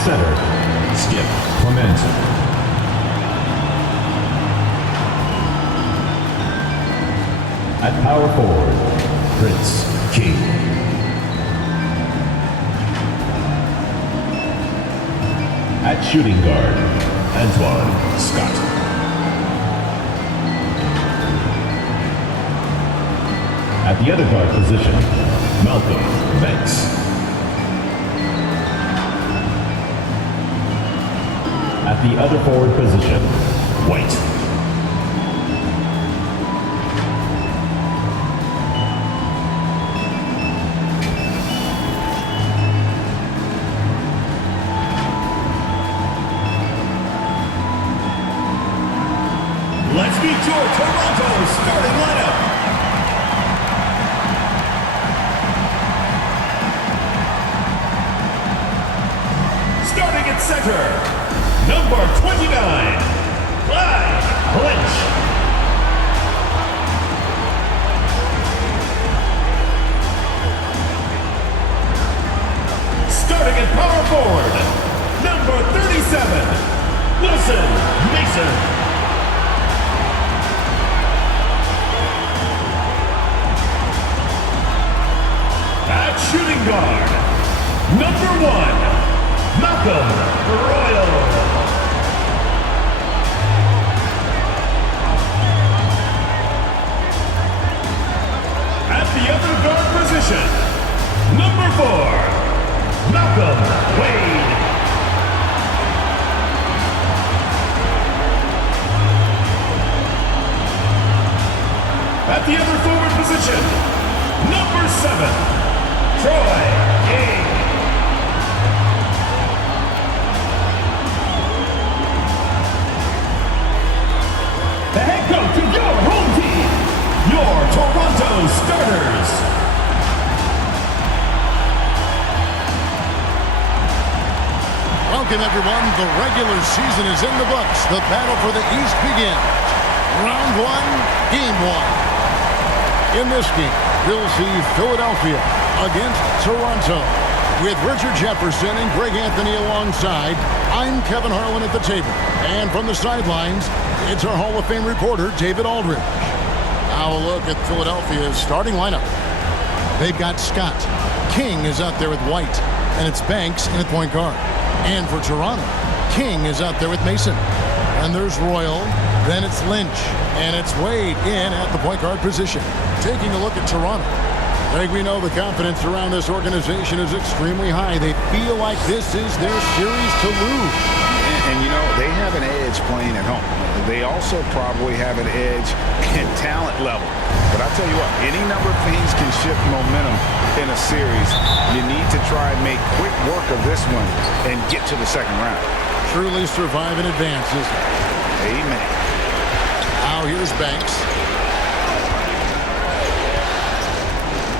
At center, Skip Clement. At power forward, Prince King. At shooting guard, Antoine Scott. At the other guard position, Malcolm Banks. At the other forward position, White. Let's meet your Toronto starting lineup. Starting at center, number 29, Clyde Lynch. Starting at power forward, number 37, Wilson Mason. At shooting guard, number 1, Malcolm Royal. At the other guard position, number 4, Malcolm Wade. At the other forward position, number 7, Troy King. The head coach of your home team, your Toronto starters. Welcome everyone, the regular season is in the books. The battle for the East begins. Round 1, game 1. In this game, we'll see Philadelphia against Toronto. With Richard Jefferson and Greg Anthony alongside, I'm Kevin Harlan at the table. And from the sidelines, it's our Hall of Fame reporter, David Aldridge. Now a look at Philadelphia's starting lineup. They've got Scott. King is out there with White. And it's Banks in at point guard. And for Toronto, King is out there with Mason. And there's Royal. Then it's Lynch. And it's Wade in at the point guard position. Taking a look at Toronto. Greg, we know the confidence around this organization is extremely high. They feel like this is their series to lose. And you know, they have an edge playing at home. They also probably have an edge in talent level. But I'll tell you what, any number of things can shift momentum in a series. You need to try and make quick work of this one and get to the second round. Truly survive in advances. Amen. Now here's Banks.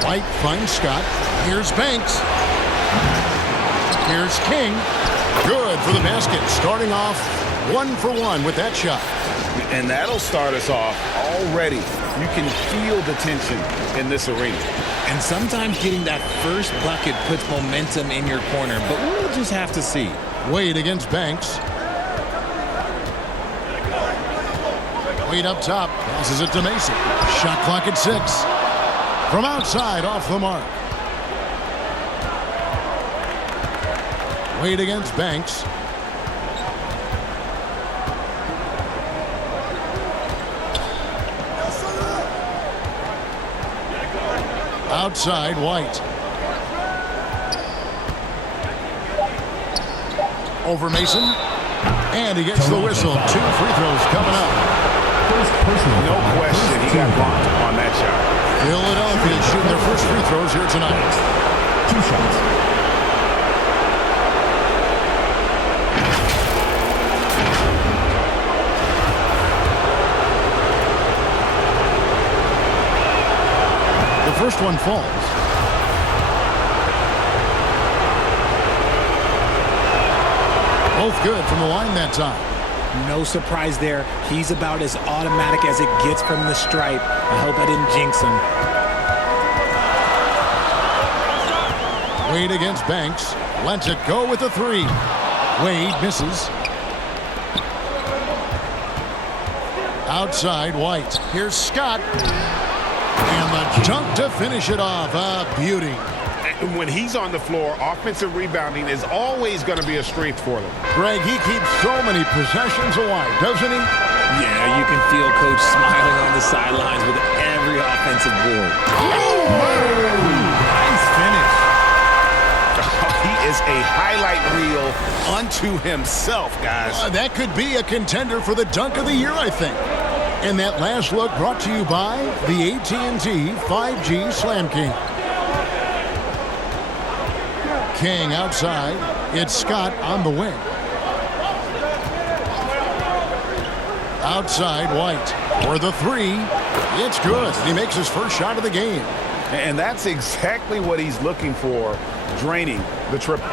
White finds Scott. Here's Banks. Here's King. Good for the basket. Starting off 1 for 1 with that shot. And that'll start us off already. You can feel the tension in this arena. And sometimes getting that first bucket puts momentum in your corner, but we'll just have to see. Wade against Banks. Wade up top. Passes it to Mason. Shot clock at 6. From outside, off the mark. Wade against Banks. Outside, White. Over Mason. And he gets the whistle. 2 free throws coming up. First personal. No question, he got blocked on that shot. Philadelphia shooting their first free throws here tonight. 2 shots. The first one falls. Both good from the line that time. No surprise there. He's about as automatic as it gets from the stripe. I hope I didn't jinx him. Wade against Banks. Lets it go with the 3. Wade misses. Outside White. Here's Scott. And the dunk to finish it off. A beauty. And when he's on the floor, offensive rebounding is always going to be a strength for them. Greg, he keeps so many possessions alive, doesn't he? Yeah, you can feel Coach smiling on the sidelines with every offensive board. Nice finish. He is a highlight reel unto himself, guys. That could be a contender for the dunk of the year, I think. And that last look brought to you by the AT&T 5G Slam King. King outside. It's Scott on the wing. Outside White for the three. It's good. He makes his first shot of the game. And that's exactly what he's looking for, draining the triple.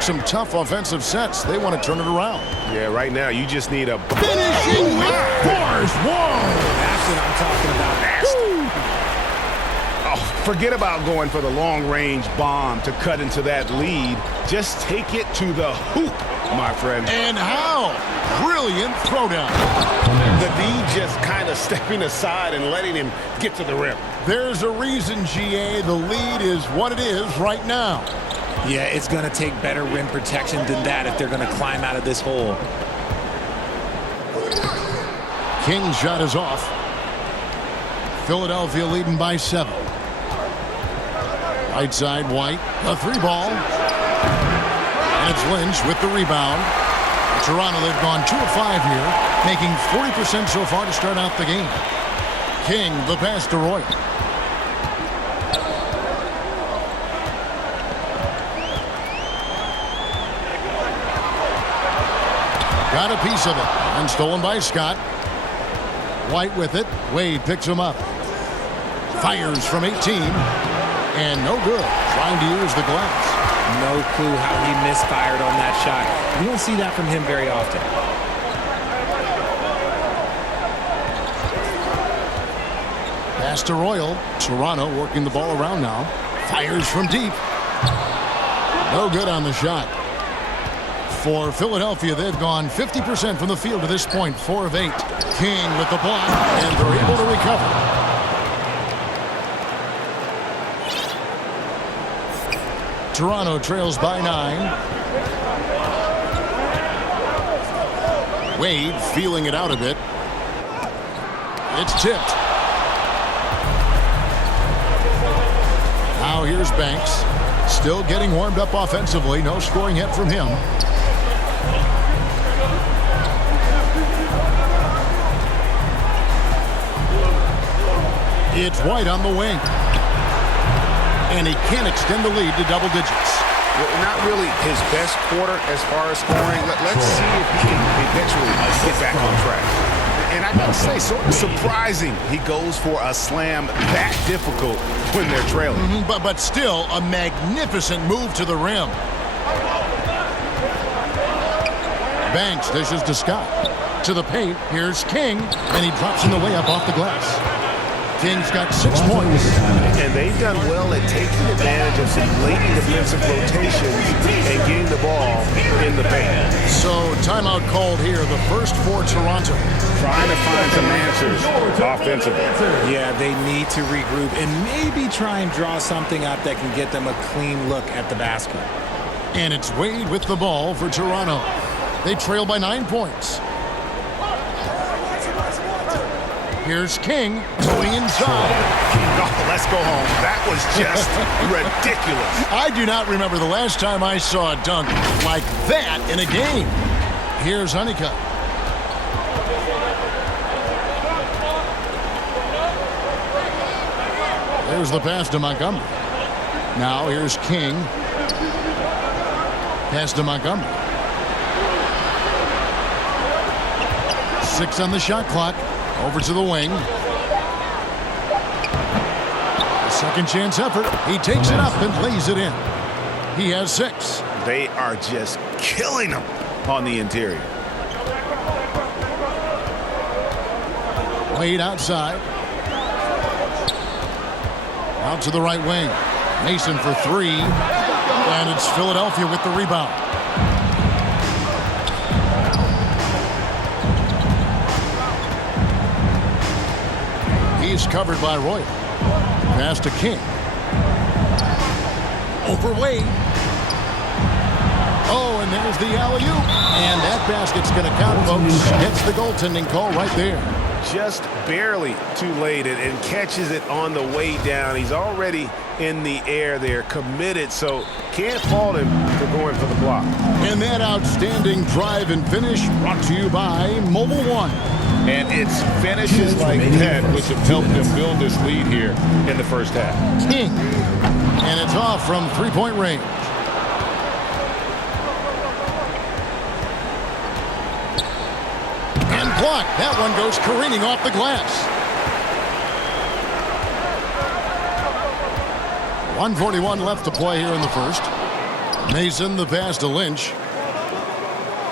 Some tough offensive sets. They want to turn it around. Yeah, right now you just need a Finishing with force. Whoa! That's what I'm talking about. Oh, forget about going for the long-range bomb to cut into that lead. Just take it to the hoop, my friend. And how? Brilliant throwdown. The D just kind of stepping aside and letting him get to the rim. There's a reason, GA, the lead is what it is right now. Yeah, it's going to take better rim protection than that if they're going to climb out of this hole. King's shot is off. Philadelphia leading by 7. Right side, White. A three ball. And it's Lynch with the rebound. Toronto, they've gone 2 of 5 here, making 40% so far to start out the game. King, the pass to Roy. Got a piece of it. And stolen by Scott. White with it. Wade picks him up. Fires from 18. And no good. Trying to use the glass. No clue how he misfired on that shot. You don't see that from him very often. Pass to Royal. Toronto working the ball around now. Fires from deep. No good on the shot. For Philadelphia, they've gone 50% from the field to this point, 4 of 8. King with the block, and they're able to recover. Toronto trails by 9. Wade feeling it out a bit. It's tipped. Now here's Banks. Still getting warmed up offensively. No scoring yet from him. It's White on the wing. And he can't extend the lead to double digits. Well, not really his best quarter as far as scoring. Let's see if he can eventually get back on track. And I gotta say, sort of surprising he goes for a slam that difficult when they're trailing. But still a magnificent move to the rim. Banks dishes to Scott. To the paint, here's King, and he drops in the layup off the glass. King's got 6 points. And they've done well at taking advantage of some late defensive rotations and getting the ball in the paint. So timeout called here, the first for Toronto. Trying to find some answers offensively. Yeah, they need to regroup and maybe try and draw something up that can get them a clean look at the basket. And it's Wade with the ball for Toronto. They trail by 9 points. Here's King going inside. Oh, let's go home. That was just ridiculous. I do not remember the last time I saw a dunk like that in a game. Here's Honeycutt. There's the pass to Montgomery. Now here's King. Pass to Montgomery. 6 on the shot clock. Over to the wing. Second chance effort. He takes it up and lays it in. He has 6. They are just killing him on the interior. Wade outside. Out to the right wing. Mason for 3. And it's Philadelphia with the rebound. He's covered by Roy. Pass to King. Over Wade. Oh, and there's the alley-oop. And that basket's going to count, folks. Gets the goaltending call right there. Just barely too late and catches it on the way down. He's already in the air there, committed, so can't fault him for going for the block. And that outstanding drive and finish brought to you by Mobile One. And it's finishes like that which have helped them build this lead here in the first half. King. And it's off from three-point range. And blocked. That one goes careening off the glass. 1:41 left to play here in the first. Mason the pass to Lynch.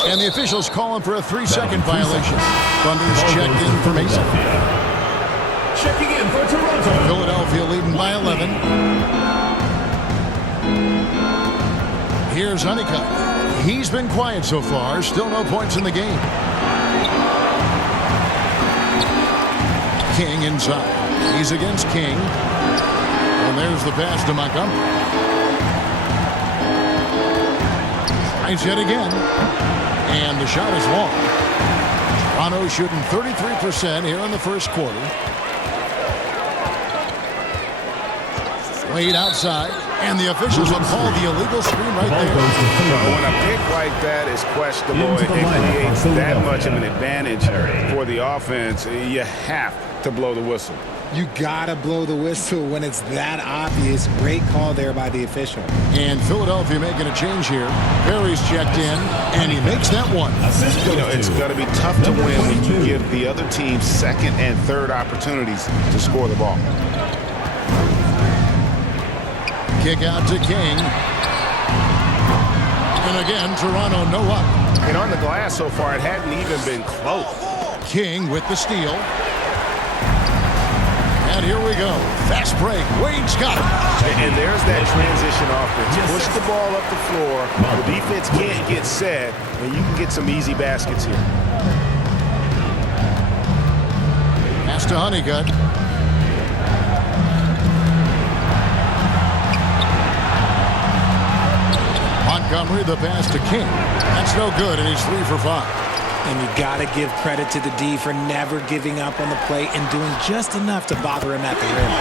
And the officials call him for a 3-second violation. Thunder's checked in for Mason. Checking in for Toronto. Philadelphia leading by 11. Here's Honeycutt. He's been quiet so far. Still no points in the game. King inside. He's against King. And there's the pass to Montgomery. Tries yet again. And the shot is long. Toronto shooting 33% here in the first quarter. Wade outside. And the officials will call the illegal screen right there. When a pick like that is questionable, it creates that much of an advantage for the offense. You have to blow the whistle. You gotta blow the whistle when it's that obvious. Great call there by the official. And Philadelphia making a change here. Perry's checked in, and he makes that one. You know, it's going to be tough to win when you give the other team second and third opportunities to score the ball. Kick out to King. And again, Toronto no up. And on the glass so far, it hadn't even been close. King with the steal. And here we go. Fast break. Wade's got it. And there's that transition offense. Push the ball up the floor. The defense can't get set, and you can get some easy baskets here. Pass to Honeycutt. Montgomery, the pass to King. That's no good, and he's 3 for 5. And you got to give credit to the D for never giving up on the play and doing just enough to bother him at the rim.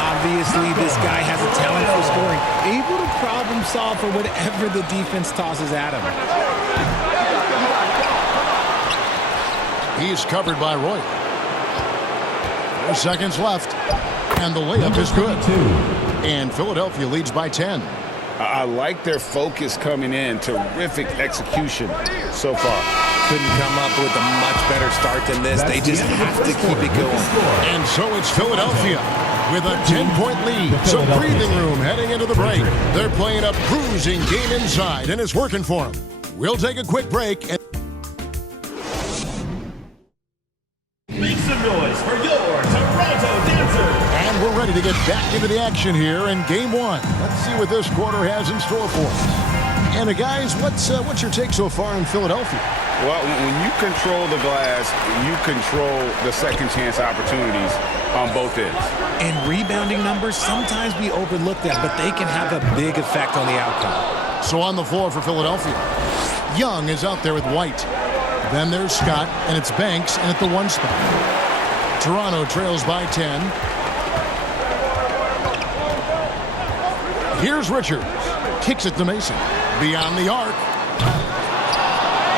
Obviously, this guy has a talent for scoring, able to problem solve for whatever the defense tosses at him. He's covered by Roy. 4 seconds left, and the layup is good. And Philadelphia leads by 10. I like their focus coming in. Terrific execution so far. Couldn't come up with a much better start than this. They just have to keep it going. And so it's Philadelphia with a 10-point lead. Some breathing room heading into the break. They're playing a bruising game inside, and it's working for them. We'll take a quick break. Make some noise for your Toronto Dancers. And we're ready to get back into the action here in Game 1. Let's see what this quarter has in store for us. And guys, what's your take so far in Philadelphia? Well, when you control the glass, you control the second chance opportunities on both ends. And rebounding numbers sometimes be overlooked at, but they can have a big effect on the outcome. So on the floor for Philadelphia, Young is out there with White. Then there's Scott, and it's Banks, and at the 1 spot. Toronto trails by 10. Here's Richards. Kicks it to Mason. Beyond the arc.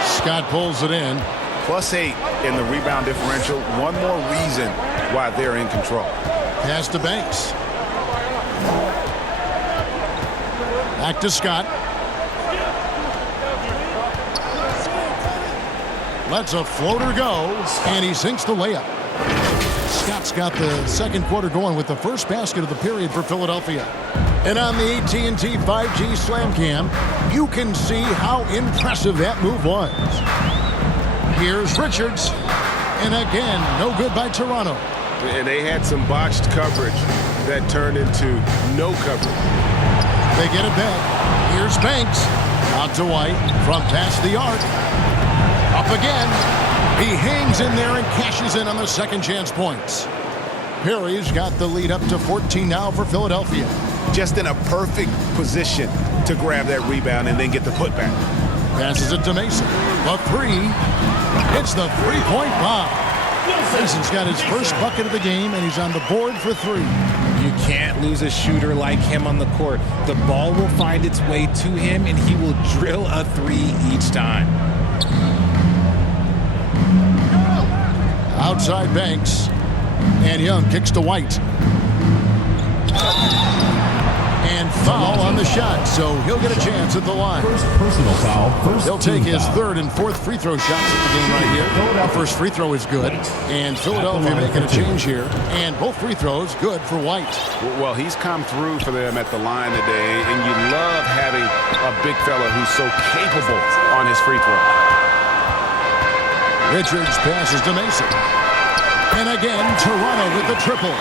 Scott pulls it in. +8 in the rebound differential. One more reason why they're in control. Pass to Banks. Back to Scott. Lets a floater go, and he sinks the layup. Scott's got the second quarter going with the first basket of the period for Philadelphia. And on the AT&T 5G Slam Cam, you can see how impressive that move was. Here's Richards. And again, no good by Toronto. And they had some botched coverage that turned into no coverage. They get it back. Here's Banks. Out to White from past the arc. Up again. He hangs in there and cashes in on the second chance points. Perry's got the lead up to 14 now for Philadelphia. Just in a perfect position to grab that rebound and then get the putback. Passes it to Mason. The three. It's the three-point bomb. Mason's got his first bucket of the game, and he's on the board for three. You can't lose a shooter like him on the court. The ball will find its way to him, and he will drill a three each time. Outside Banks. And Young kicks to White. And foul on the shot, so he'll get a chance at the line. First personal foul. He'll take his third and fourth free throw shots at the game right here. The first free throw is good. And Philadelphia making a change here. And both free throws good for White. Well, he's come through for them at the line today, and you love having a big fella who's so capable on his free throw. Richards passes to Mason. And again, Toronto with the triple.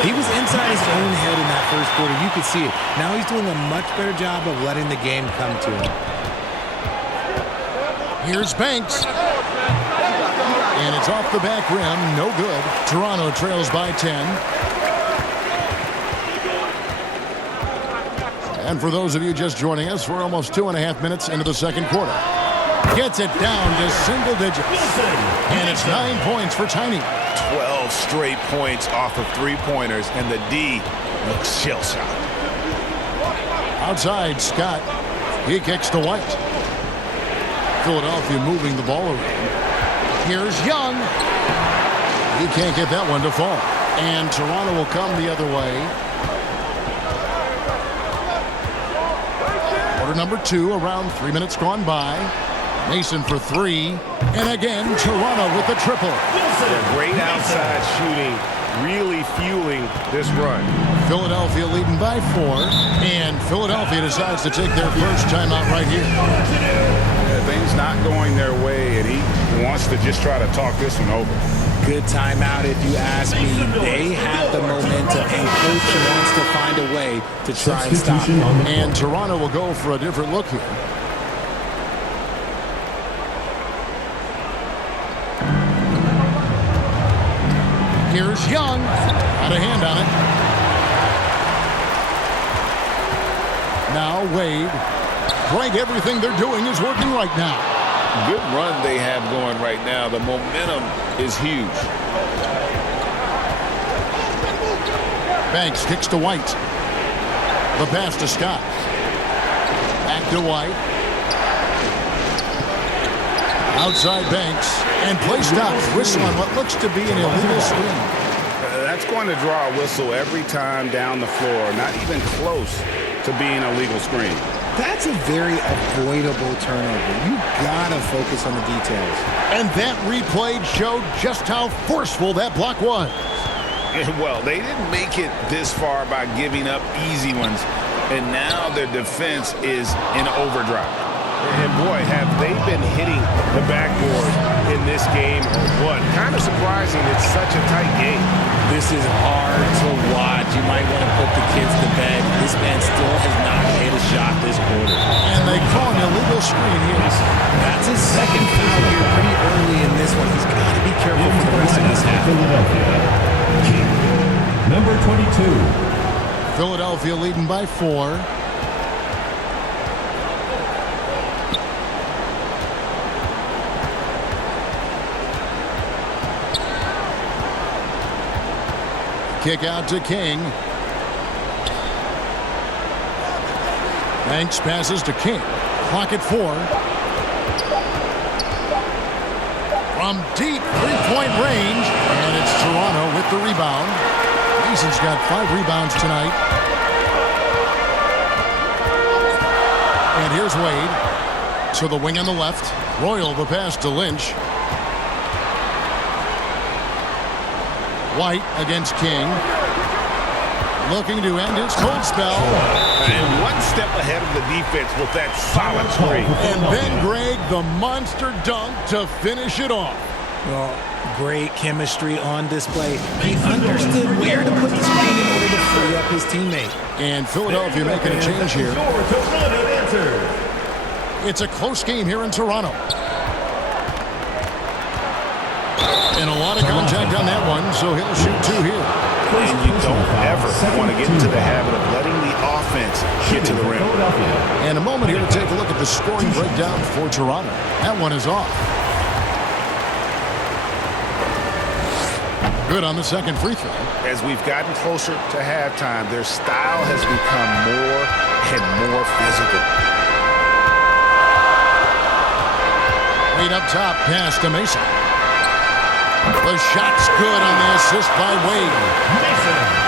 He was inside his own head in that first quarter. You could see it. Now he's doing a much better job of letting the game come to him. Here's Banks. And it's off the back rim. No good. Toronto trails by 10. And for those of you just joining us, we're almost 2.5 minutes into the second quarter. Gets it down to single digits. And it's 9 points for Tiny. 12 straight points off of three-pointers, and the D looks shell-shocked. Outside, Scott. He kicks to White. Philadelphia moving the ball around. Here's Young. He can't get that one to fall. And Toronto will come the other way. Quarter number 2, around 3 minutes gone by. Mason for three. And again, Toronto with the triple. Great outside shooting, really fueling this run. Philadelphia leading by 4. And Philadelphia decides to take their first timeout right here. Things not going their way, and he wants to just try to talk this one over. Good timeout if you ask me. They have the momentum, and coach wants to find a way to try and stop it. And Toronto will go for a different look here. Here's Young. Got a hand on it. Now Wade. Greg, everything they're doing is working right now. Good run they have going right now. The momentum is huge. Banks kicks to White. The pass to Scott. Back to White. Outside Banks. And play stops. Whistle on what looks to be an illegal screen. That's going to draw a whistle every time down the floor. Not even close to being a legal screen. That's a very avoidable turnover. You gotta focus on the details. And that replay showed just how forceful that block was. Well, they didn't make it this far by giving up easy ones. And now their defense is in overdrive. And boy, have they been hitting the backboard in this game or what? Kind of surprising it's such a tight game. This is hard to watch. You might want to put the kids to bed. This man still has not hit a shot this quarter. And they call an illegal screen here. That's his second foul here pretty early in this one. He's got to be careful for the rest of this half. Number 22. Philadelphia leading by 4. Kick out to King. Banks passes to King. Clock at 4. From deep three-point range. And it's Toronto with the rebound. Mason's got 5 rebounds tonight. And here's Wade. To the wing on the left. Royal the pass to Lynch. White against King. Looking to end his cold spell. And one step ahead of the defense with that solid screen. And then Greg, the monster dunk to finish it off. Well, great chemistry on display. He understood where to put the screen in order to free up his teammate. And Philadelphia making a change here. It's a close game here in Toronto. And a lot of contact on that one, so he'll shoot 2 here. First and you personal don't foul, ever second want to get team into the foul. habit of letting the offense get to the rim. Philadelphia. And a moment here to take a look at the scoring breakdown for Toronto. That one is off. Good on the second free throw. As we've gotten closer to halftime, their style has become more and more physical. Wade up top, pass to Mason. The shot's good on the assist by Wade.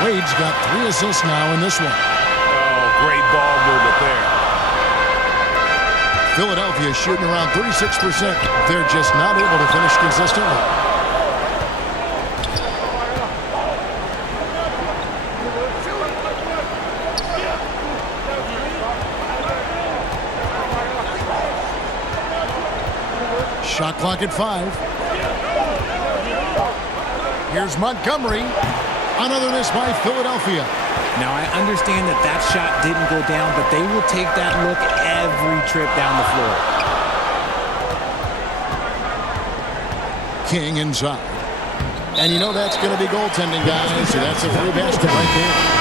Wade's got 3 assists now in this one. Oh, great ball movement there. Philadelphia shooting around 36%. They're just not able to finish consistently. Shot clock at 5. Here's Montgomery. Another miss by Philadelphia. Now, I understand that that shot didn't go down, but they will take that look every trip down the floor. King inside. And you know that's going to be goaltending, guys. So that's a free basket right there.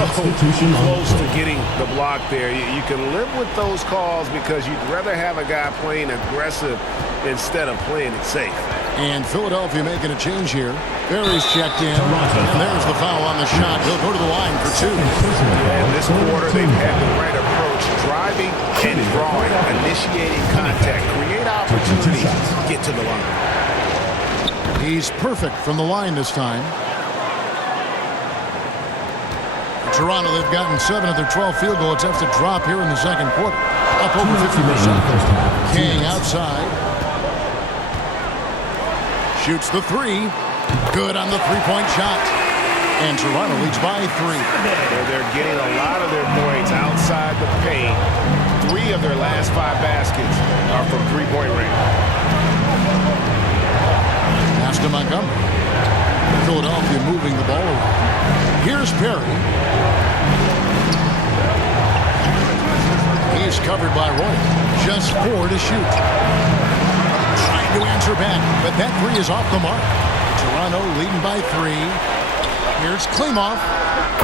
So close to getting the block there. You can live with those calls because you'd rather have a guy playing aggressive instead of playing it safe. And Philadelphia making a change here. Barry's checked in. And there's the foul on the shot. He'll go to the line for 2. And this quarter, they've had the right approach. Driving and drawing, initiating contact, create opportunities, get to the line. He's perfect from the line this time. Toronto, they've gotten 7 of their 12 field goal attempts to drop here in the second quarter. Up over 50%. King outside. Shoots the 3. Good on the three-point shot. And Toronto leads by 3. They're getting a lot of their points outside the paint. 3 of their last 5 baskets are from three-point range. Pass to Montgomery. Philadelphia moving the ball around. Here's Perry. He's covered by Roy. Just 4 to shoot. Trying to answer back, but that 3 is off the mark. Toronto leading by 3. Here's Klimoff.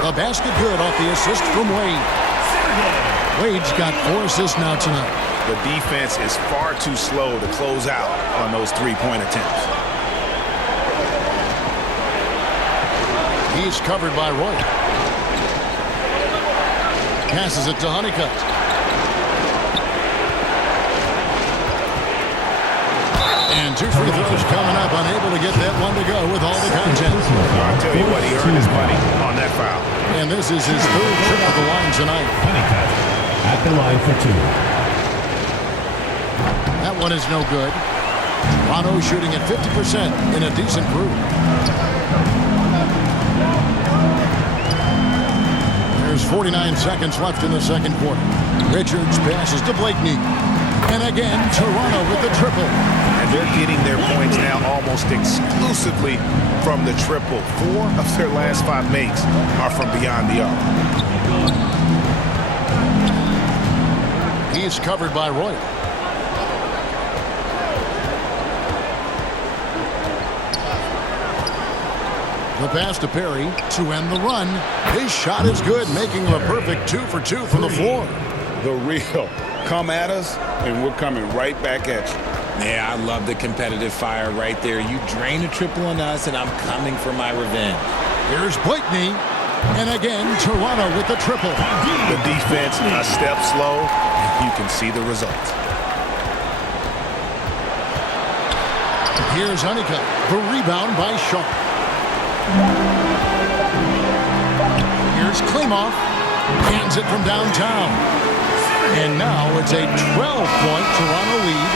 The basket good off the assist from Wade. Wade's got 4 assists now tonight. The defense is far too slow to close out on those three-point attempts. He's covered by Roy. Passes it to Honeycutt. And 2 free throws coming up, unable to get that one to go with all the content. I'll tell you what, he earned his money on that foul. And this is his 3rd trip to the line tonight. Honeycutt at the line for 2. That one is no good. Toronto shooting at 50% in a decent group. There's 49 seconds left in the second quarter. Richards passes to Blakeney. And again, Toronto with the triple. And they're getting their points now almost exclusively from the triple. 4 of their last 5 makes are from beyond the arc. He's covered by Roy. The pass to Perry to end the run. His shot is good, making him a perfect 2 for 2 from the floor. The real. Come at us, and we're coming right back at you. Yeah, I love the competitive fire right there. You drain a triple on us, and I'm coming for my revenge. Here's Blakeney. And again, Toronto with the triple. The defense a step slow. You can see the results. Here's Honeycutt. The rebound by Shaw. Here's Klimoff. Hands it from downtown. And now it's a 12-point Toronto lead.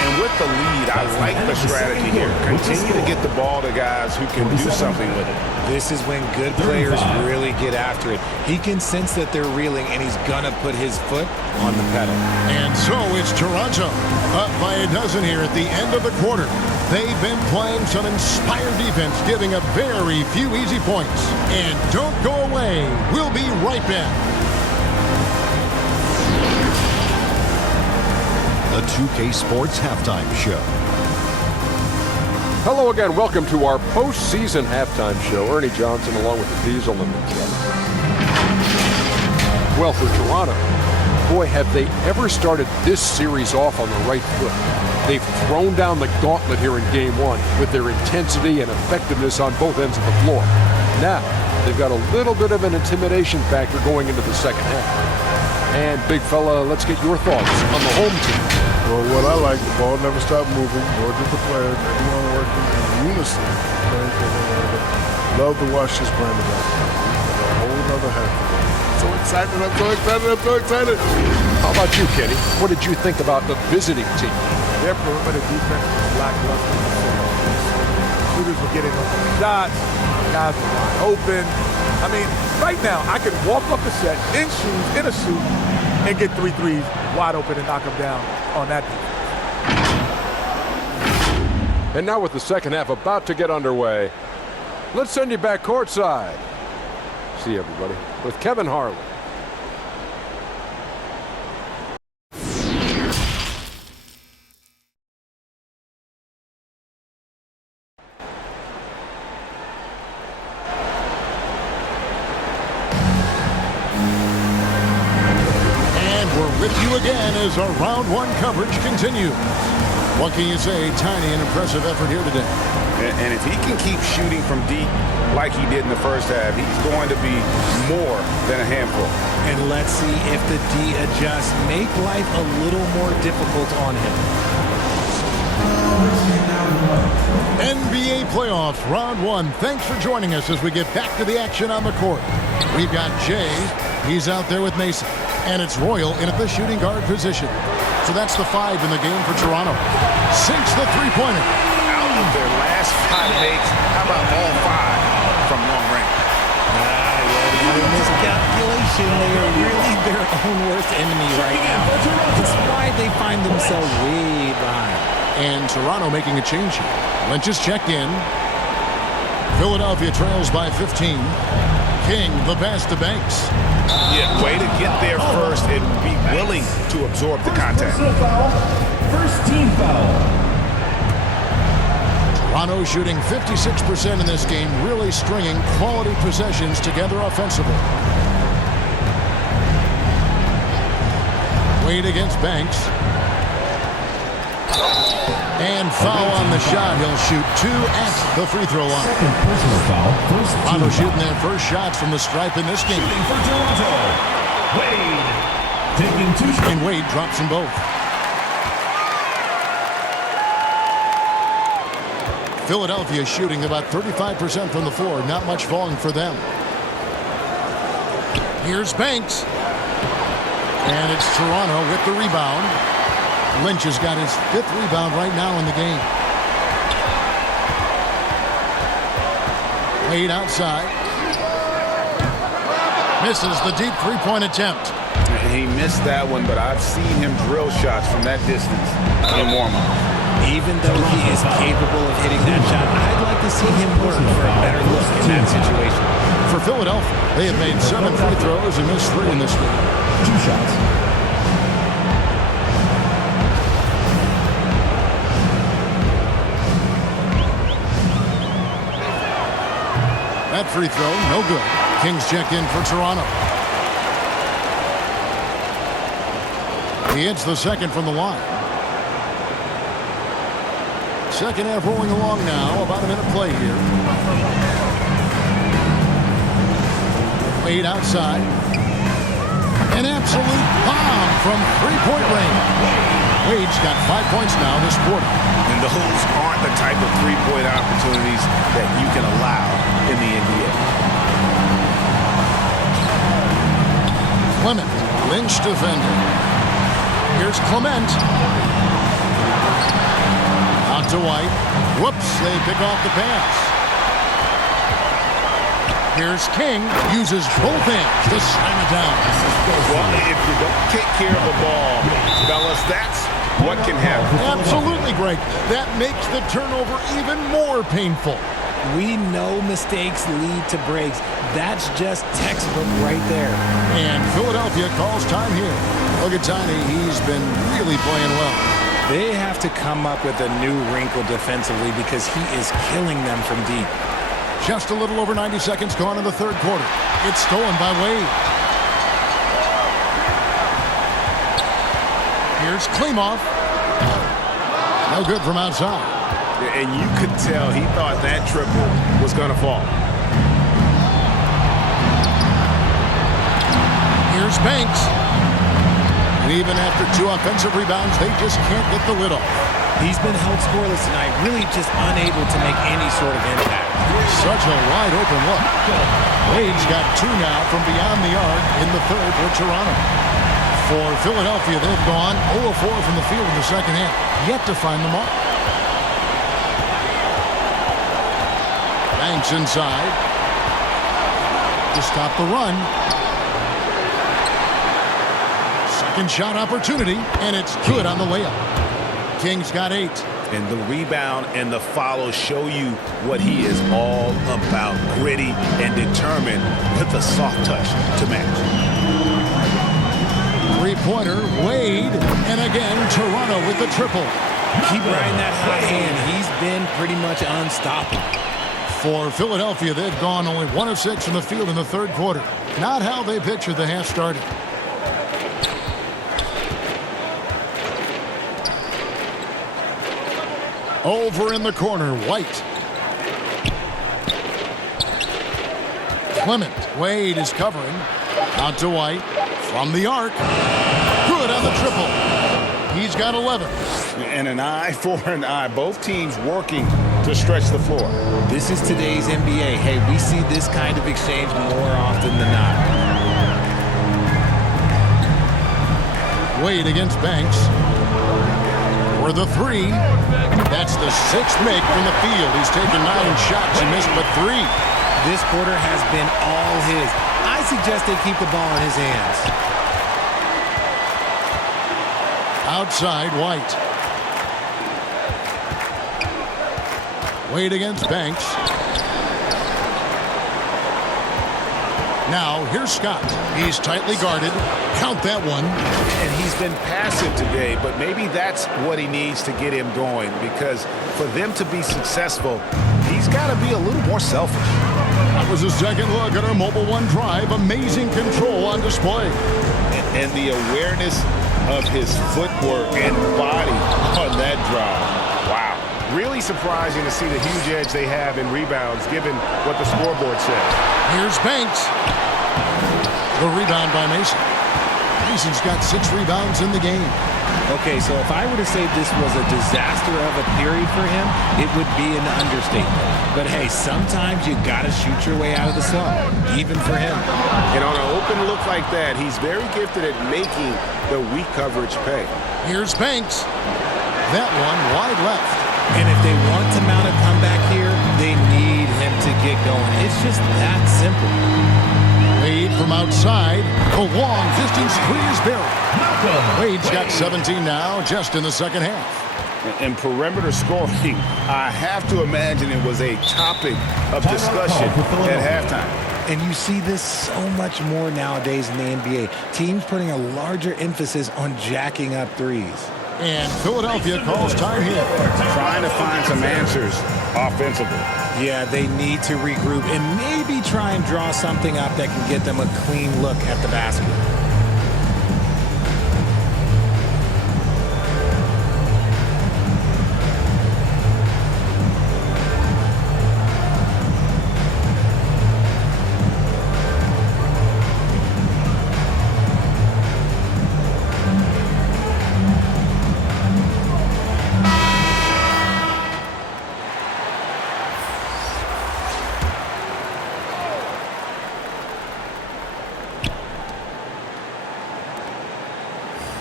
And with the lead, I like the strategy here. Continue to get the ball to guys who can do something with it. This is when good players really get after it. He can sense that they're reeling, and he's going to put his foot on the pedal. And so it's Toronto up by a dozen here at the end of the quarter. They've been playing some inspired defense, giving up very few easy points. And don't go away. We'll be right back. The 2K Sports Halftime Show. Hello again. Welcome to our postseason halftime show. Ernie Johnson along with the Diesel and the Well, for Toronto, boy, have they ever started this series off on the right foot. They've thrown down the gauntlet here in Game 1 with their intensity and effectiveness on both ends of the floor. Now, they've got a little bit of an intimidation factor going into the second half. And, big fella, let's get your thoughts on the home team. Well, what I like, the ball never stopped moving, nor did the players. Everyone working in unison. Playing for one another. Love to watch this brand of basketball. A whole nother half. So excited, I'm so excited, I'm so excited. How about you, Kenny? What did you think about the visiting team? Their perimeter defense was lackluster. Shooters were getting open shots. Guys were wide open. I mean, right now, I could walk up the set in shoes, in a suit, and get 3 threes wide open and knock them down on that defense. And now with the second half about to get underway, let's send you back courtside. See you, everybody, with Kevin Harlan. With you again as our round one coverage continues. What can you say? Tiny and impressive effort here today. And if he can keep shooting from deep like he did in the first half, he's going to be more than a handful. And let's see if the D adjusts. Make life a little more difficult on him. NBA playoffs, round one. Thanks for joining us as we get back to the action on the court. We've got Jay. He's out there with Mason. And it's Royal in at the shooting guard position. So that's the 5 in the game for Toronto. Sinks the three-pointer. Out of their last 5 makes, how about all 5 from long range? Miscalculation. They are really their own worst enemy right now. That's why they find themselves way behind. And Toronto making a change here. Lynch is checked in. Philadelphia trails by 15. King, the pass to Banks. Yeah, way to get there first and be willing to absorb the contact. First team foul. Toronto shooting 56% in this game, really stringing quality possessions together offensively. Wade against Banks. And foul on the shot. He'll shoot 2 at the free throw line. Second personal foul. First team Toronto shooting foul. their first shots from the stripe in this game. Shooting for Toronto. Wade. Taking 2 shots. And Wade drops them both. Philadelphia shooting about 35% from the floor. Not much falling for them. Here's Banks. And it's Toronto with the rebound. Lynch has got his 5th rebound right now in the game. Wade outside. Misses the deep three-point attempt. He missed that one, but I've seen him drill shots from that distance in warm-up. Even though he is capable of hitting that shot, I'd like to see him work for a better look in that situation. For Philadelphia, they have made 7 free throws and missed 3 in this game. 2 shots. That free throw, no good. Kings check in for Toronto. He hits the second from the line. Second half rolling along now. About a minute play here. Wade outside. An absolute bomb from three-point range. Wade's got 5 points now this quarter. And those aren't the type of three-point opportunities that you can allow in the NBA. Clement, Lynch defending. Here's Clement. Out to White. Whoops, they pick off the pass. Here's King. Uses both hands to slam it down. Well, if you don't take care of the ball, fellas, that's what can happen. Absolutely, Greg. That makes the turnover even more painful. We know mistakes lead to breaks. That's just textbook right there. And Philadelphia calls time here. Look at Tiny. He's been really playing well. They have to come up with a new wrinkle defensively because he is killing them from deep. Just a little over 90 seconds gone in the third quarter. It's stolen by Wade. Here's Klimov. No good from outside. And you could tell he thought that triple was going to fall. Here's Banks. And even after 2 offensive rebounds, they just can't get the lid off. He's been held scoreless tonight, really just unable to make any sort of impact. Such a wide open look. Wade's got 2 now from beyond the arc in the third for Toronto. For Philadelphia, they've gone 0 of 4 from the field in the second half, yet to find the mark. Banks inside to stop the run. Second shot opportunity, and it's good on the layup. Kings got 8. And the rebound and the follow show you what he is all about. Gritty and determined with a soft touch to match. Three-pointer, Wade, and again, Toronto with the triple. Keep riding that hot hand. He's been pretty much unstoppable. For Philadelphia, they've gone only 1 of 6 from the field in the third quarter. Not how they pictured the half started. Over in the corner, White. Clement. Wade is covering. Out to White. From the arc. Good on the triple. He's got 11. And an eye for an eye. Both teams working to stretch the floor. This is today's NBA. Hey, we see this kind of exchange more often than not. Wade against Banks. For the 3. That's the 6th make from the field. He's taken 9 shots and missed but 3. This quarter has been all his. I suggest they keep the ball in his hands. Outside, White. Wade against Banks. Now, here's Scott. He's tightly guarded. Count that one. And he's been passive today, but maybe that's what he needs to get him going, because for them to be successful, he's got to be a little more selfish. That was a second look at our Mobile One drive. Amazing control on display. And the awareness of his footwork and body on that drive. Wow. Really surprising to see the huge edge they have in rebounds, given what the scoreboard says. Here's Banks. The rebound by Mason. Mason's got 6 rebounds in the game. Okay, so if I were to say this was a disaster of a period for him, it would be an understatement. But hey, sometimes you gotta shoot your way out of the slump, even for him. And on an open look like that, he's very gifted at making the weak coverage pay. Here's Banks. That one wide left. And if they want to mount a comeback here, they need him to get going. It's just that simple. Wade from outside. A long-distance 3 is buried. Wade's got 17 now, just in the second half. And perimeter scoring, I have to imagine it was a topic of discussion at halftime. And you see this so much more nowadays in the NBA. Teams putting a larger emphasis on jacking up threes. And Philadelphia calls time here. Trying to find some answers offensively. Yeah, they need to regroup and maybe try and draw something up that can get them a clean look at the basket.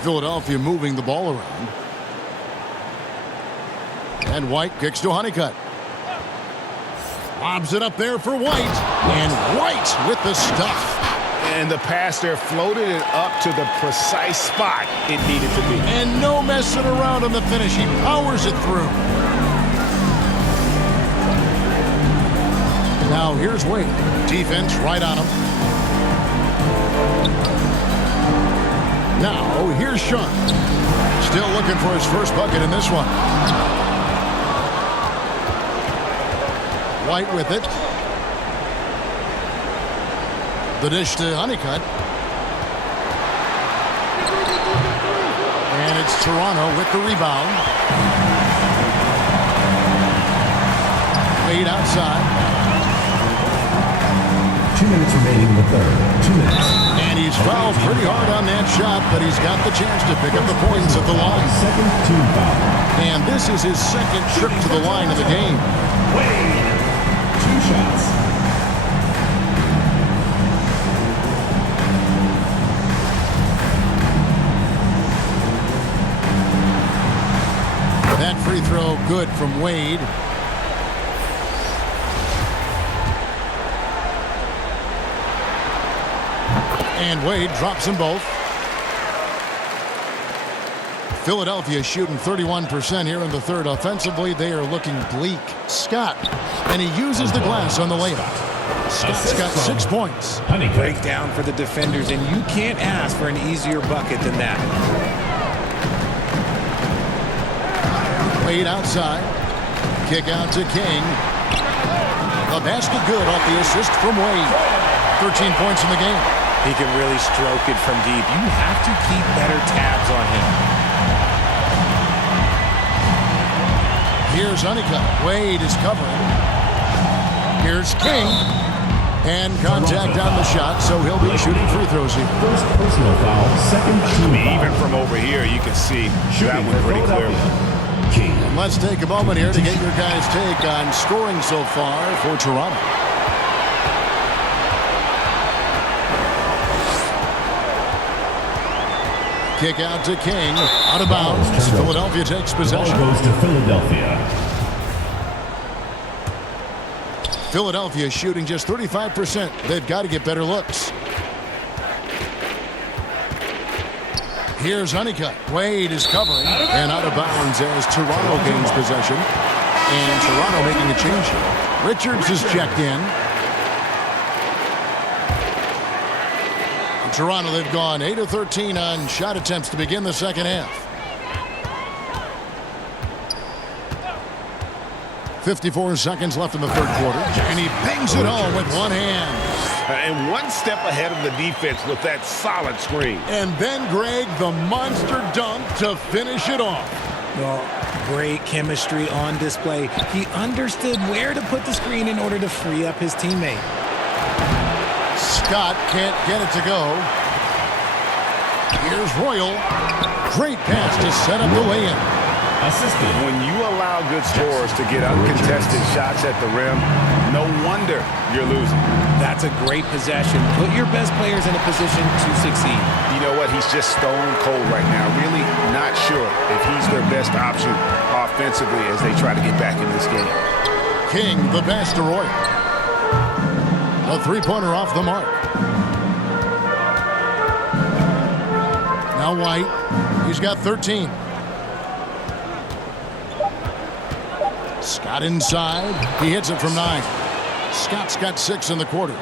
Philadelphia moving the ball around. And White kicks to Honeycutt. Lobs it up there for White. And White with the stuff. And the pass there floated it up to the precise spot it needed to be. And no messing around on the finish. He powers it through. Now here's Wade. Defense right on him. Now, here's Sean. Still looking for his first bucket in this one. White with it. The dish to Honeycutt. And it's Toronto with the rebound. Wade outside. 2 minutes remaining in the third. 2 minutes. And he's fouled pretty hard on that shot, but he's got the chance to pick up the points at the line. Second team foul. And this is his second trip to the line of the game. Wade. 2 shots. That free throw good from Wade. And Wade drops them both. Philadelphia shooting 31% here in the third. Offensively, they are looking bleak. Scott, and he uses the glass on the layup. Scott's got 6 points. Breakdown for the defenders, and you can't ask for an easier bucket than that. Wade outside. Kick out to King. The basket good off the assist from Wade. 13 points in the game. He can really stroke it from deep. You have to keep better tabs on him. Here's Honeycutt. Wade is covering. Here's King. And contact on the shot, so he'll be shooting free throws here. First personal foul, second team foul. Even from over here, you can see that one pretty clearly. Let's take a moment here to get your guys' take on scoring so far for Toronto. Kick out to King. Out of bounds. Philadelphia takes possession. Ball goes to Philadelphia. Philadelphia shooting just 35%. They've got to get better looks. Here's Honeycutt. Wade is covering. And out of bounds as Toronto gains possession. And Toronto making a change here. Richards is checked in. In Toronto, they've gone 8 of 13 on shot attempts to begin the second half. 54 seconds left in the third quarter. And he bangs it home with one hand. And one step ahead of the defense with that solid screen. And then, Greg, the monster dunk to finish it off. Well, great chemistry on display. He understood where to put the screen in order to free up his teammate. Scott can't get it to go. Here's Royal. Great pass to set up the lay-in. Assisted. When you allow good scorers to get uncontested shots at the rim, no wonder you're losing. That's a great possession. Put your best players in a position to succeed. You know what? He's just stone cold right now. Really not sure if he's their best option offensively as they try to get back in this game. King, the pass to Royal. A three-pointer off the mark. Now White. He's got 13. Scott inside. He hits it from 9. Scott's got 6 in the quarter.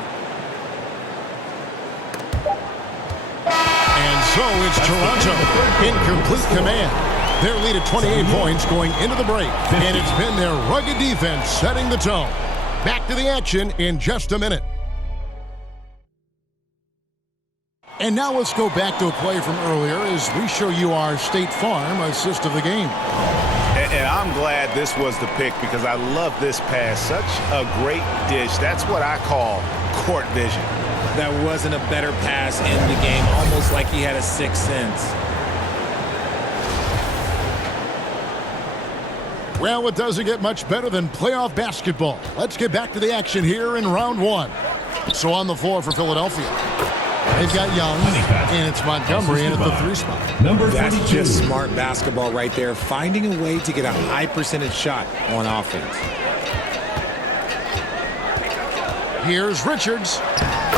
And so it's Toronto in complete command. Their lead at 28 points going into the break. And it's been their rugged defense setting the tone. Back to the action in just a minute. And now let's go back to a play from earlier as we show you our State Farm assist of the game. And I'm glad this was the pick because I love this pass. Such a great dish. That's what I call court vision. That wasn't a better pass in the game. Almost like he had a sixth sense. Well, it doesn't get much better than playoff basketball. Let's get back to the action here in round 1. So on the floor for Philadelphia. They've got Young, and it's Montgomery in at the 3 spot. Number 42. That's just smart basketball right there, finding a way to get a high percentage shot on offense. Here's Richards.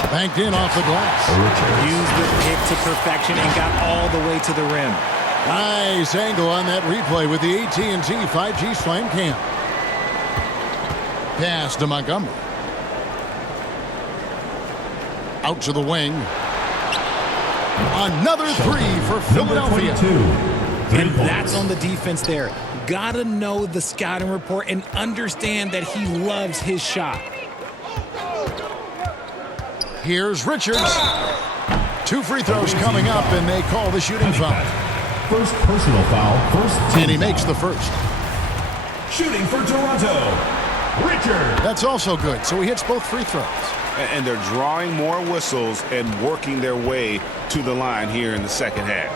Banked in off the glass. Used the pick to perfection and got all the way to the rim. Nice angle on that replay with the AT&T 5G Slam Cam. Pass to Montgomery. Out to the wing. Another 3 for Philadelphia. And that's on the defense there. Gotta know the scouting report and understand that he loves his shot. Here's Richards. 2 free throws coming up, and they call the shooting foul. First personal foul, first team And he makes the first. Shooting for Toronto, Richard. That's also good, so he hits both free throws. And they're drawing more whistles and working their way to the line here in the second half.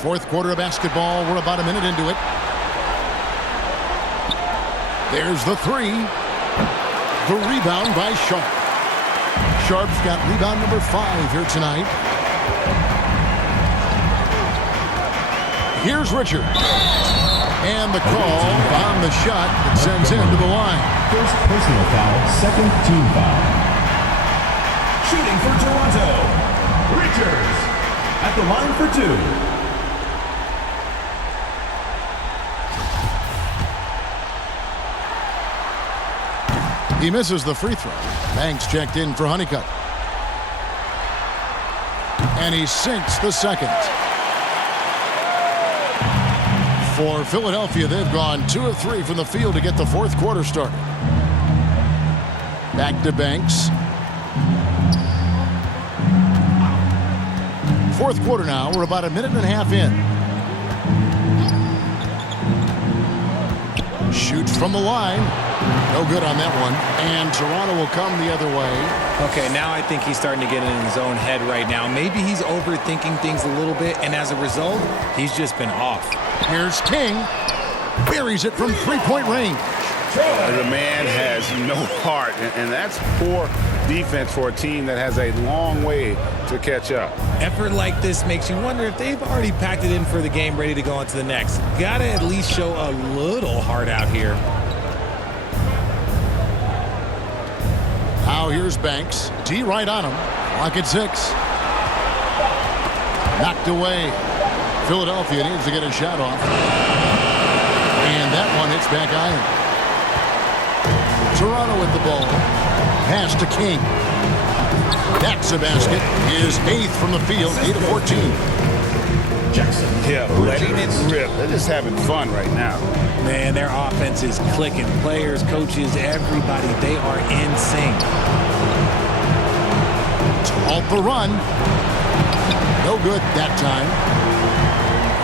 Fourth quarter of basketball. We're about a minute into it. There's the 3. The rebound by Sharp. Sharp's got rebound number 5 here tonight. Here's Richard. And the call on the shot that sends him to the line. First personal foul, second team foul. Shooting for Toronto, Richards. At the line for 2. He misses the free throw. Banks checked in for Honeycutt. And he sinks the second. For Philadelphia, they've gone 2 of 3 from the field to get the fourth quarter started. Back to Banks. Fourth quarter now. We're about a minute and a half in. Shoots from the line. No good on that one. And Toronto will come the other way. Okay, now I think he's starting to get in his own head right now. Maybe he's overthinking things a little bit, and as a result, he's just been off. Here's King. Buries it from three-point range. The man has no heart, and that's poor defense for a team that has a long way to catch up. Effort like this makes you wonder if they've already packed it in for the game, ready to go on to the next. Gotta at least show a little heart out here. Now here's Banks. D right on him. Clock at 6. Knocked away. Philadelphia needs to get a shot off. And that one hits back iron. Toronto with the ball. Pass to King. That's a basket. His 8th from the field. 8 of 14. Jackson. Yeah, letting it rip. They're just having fun right now. Man, their offense is clicking. Players, coaches, everybody, they are in sync. Off the run. No good that time.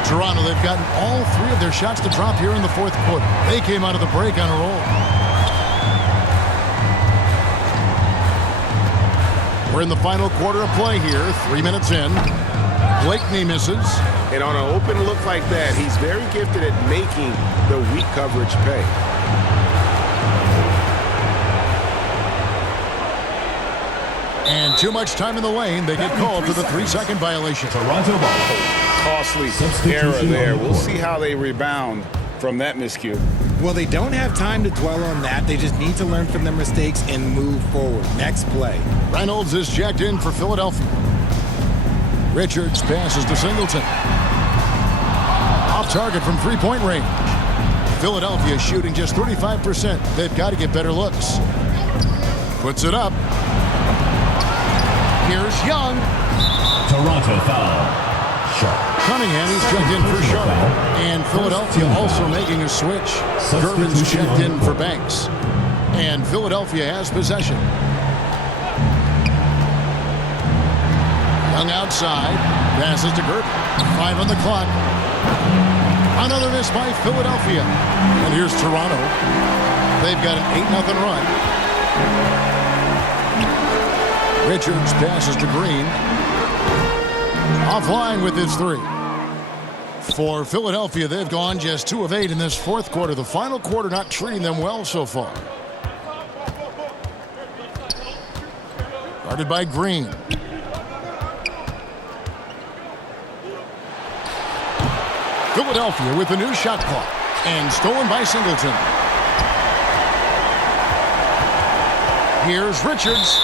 Toronto, they've gotten all 3 of their shots to drop here in the fourth quarter. They came out of the break on a roll. We're in the final quarter of play here. 3 minutes in. Blakeney misses. And on an open look like that, he's very gifted at making the weak coverage pay. And too much time in the lane. They get called for the 3-second violation. Toronto ball. Costly error there. We'll see how they rebound from that miscue. Well, they don't have time to dwell on that. They just need to learn from their mistakes and move forward. Next play. Reynolds is checked in for Philadelphia. Richards passes to Singleton. Off target from three-point range. Philadelphia shooting just 35%. They've got to get better looks. Puts it up. Here's Young. Toronto foul. Sharp. Cunningham is checked in for Sharp. And Philadelphia also making a switch. Gervin's checked in for Banks. And Philadelphia has possession. Young outside. Passes to Gervin. 5 on the clock. Another miss by Philadelphia. And here's Toronto. They've got an 8-0 run. Richards passes to Green. Offline with his 3. For Philadelphia, they've gone just 2 of 8 in this fourth quarter. The final quarter not treating them well so far. Guarded by Green. Philadelphia with the new shot clock. And stolen by Singleton. Here's Richards.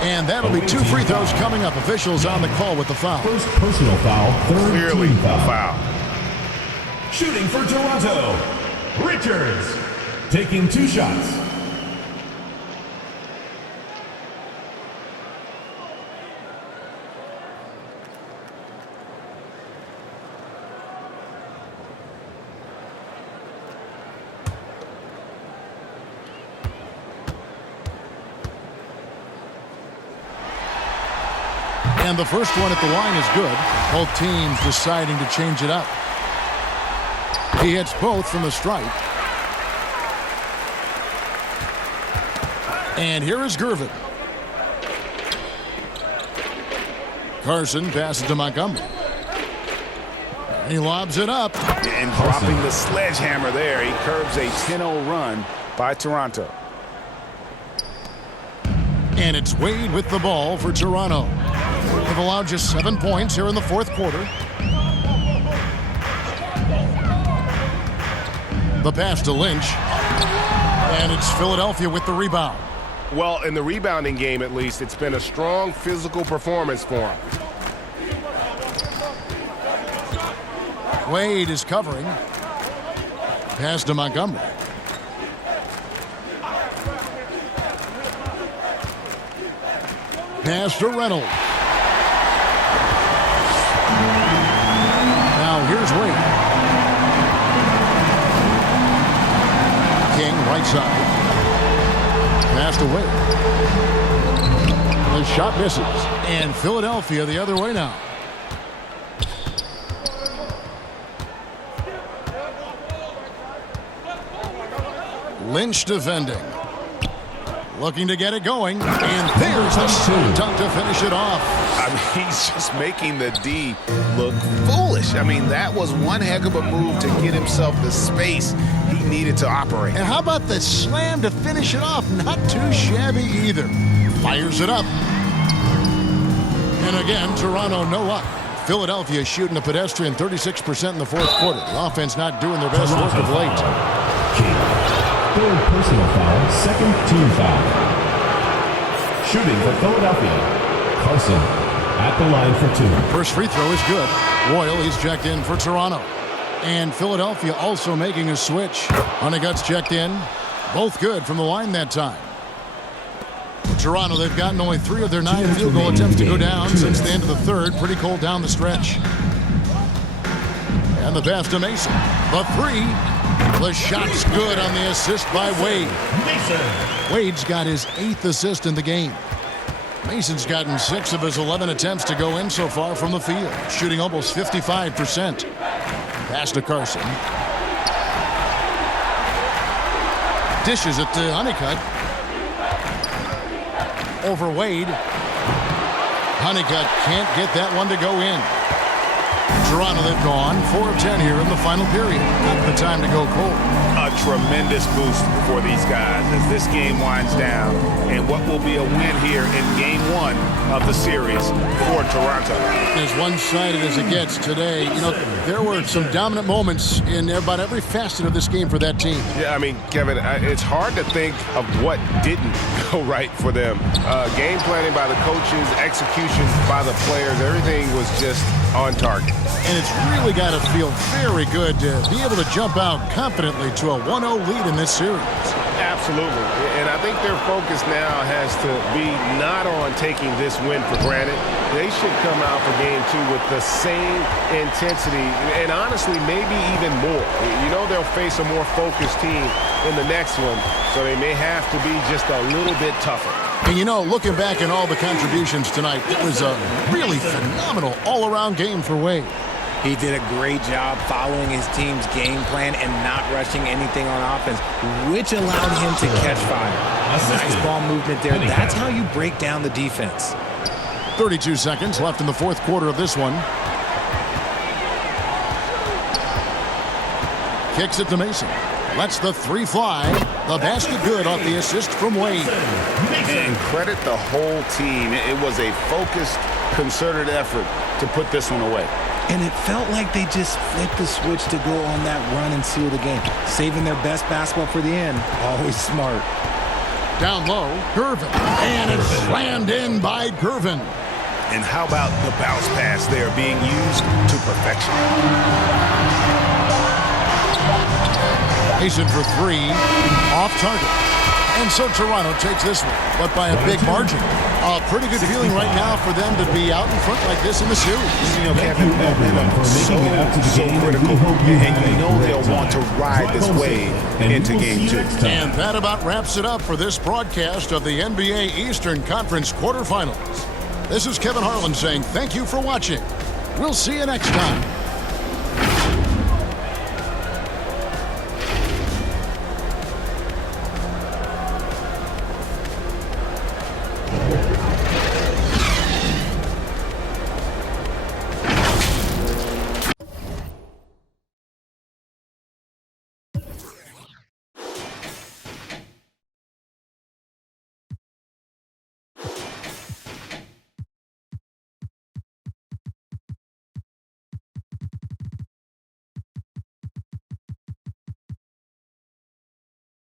And that'll be 2 free throws coming up. Officials on the call with the foul. First personal foul, third Clearly team a foul. Shooting for Toronto, Richards. Taking 2 shots. And the first one at the line is good. Both teams deciding to change it up. He hits both from the stripe. And here is Gervin. Carson passes to Montgomery. He lobs it up. And dropping the sledgehammer there. He curbs a 10-0 run by Toronto. And it's Wade with the ball for Toronto. They've allowed just 7 points here in the fourth quarter. The pass to Lynch. And it's Philadelphia with the rebound. Well, in the rebounding game, at least, it's been a strong physical performance for him. Wade is covering. Pass to Montgomery. Pass to Reynolds. Now here's Wade. King, right side. Pass to Wade. The shot misses. And Philadelphia the other way now. Lynch defending. Looking to get it going. And there's a slam dunk to finish it off. I mean, he's just making the D look foolish. I mean, that was one heck of a move to get himself the space he needed to operate. And how about the slam to finish it off? Not too shabby either. Fires it up. And again, Toronto no luck. Philadelphia shooting a pedestrian 36% in the fourth quarter. The offense not doing their best work of late. Third personal foul, second team foul. Shooting for Philadelphia, Carson at the line for 2. First free throw is good. Royal, he's checked in for Toronto. And Philadelphia also making a switch. Honeycutt's checked in. Both good from the line that time. For Toronto, they've gotten only 3 of their 9 field goal attempts to go down since the end of the third. Pretty cold down the stretch. And the pass to Mason. The 3. The shot's good on the assist by Wade. Wade's got his 8th assist in the game. Mason's gotten 6 of his 11 attempts to go in so far from the field, shooting almost 55%. Pass to Carson. Dishes it to Honeycutt. Over Wade. Honeycutt can't get that one to go in. Toronto, they've gone 4 of 10 here in the final period. Not the time to go cold. A tremendous boost for these guys as this game winds down, and what will be a win here in game 1 of the series for Toronto. As one-sided as it gets today, you know, there were some dominant moments in about every facet of this game for that team. Yeah, I mean, Kevin, it's hard to think of what didn't go right for them. Game planning by the coaches, execution by the players, everything was just on target. And it's really got to feel very good to be able to jump out confidently to a 1-0 lead in this series. Absolutely. And I think their focus now has to be not on taking this win for granted. They should come out for game 2 with the same intensity and honestly maybe even more. You know they'll face a more focused team in the next one, so they may have to be just a little bit tougher. And you know, looking back at all the contributions tonight, it was a really phenomenal all-around game for Wade. He did a great job following his team's game plan and not rushing anything on offense, which allowed him to catch fire. Nice ball movement there. That's how you break down the defense. 32 seconds left in the fourth quarter of this one. Kicks it to Mason. Lets the 3 fly. The basket good off the assist from Wade. And credit the whole team. It was a focused, concerted effort to put this one away. And it felt like they just flipped the switch to go on that run and seal the game. Saving their best basketball for the end. Always smart. Down low, Gervin. And it's slammed in by Gervin. And how about the bounce pass there being used to perfection? Mason for 3. Off target. And so Toronto takes this one, but by a big margin. A pretty good feeling right now for them to be out in front like this in the series. You know, Kevin, so critical, and you know they'll want to ride this wave into game 2. And that about wraps it up for this broadcast of the NBA Eastern Conference quarterfinals. This is Kevin Harlan saying thank you for watching. We'll see you next time.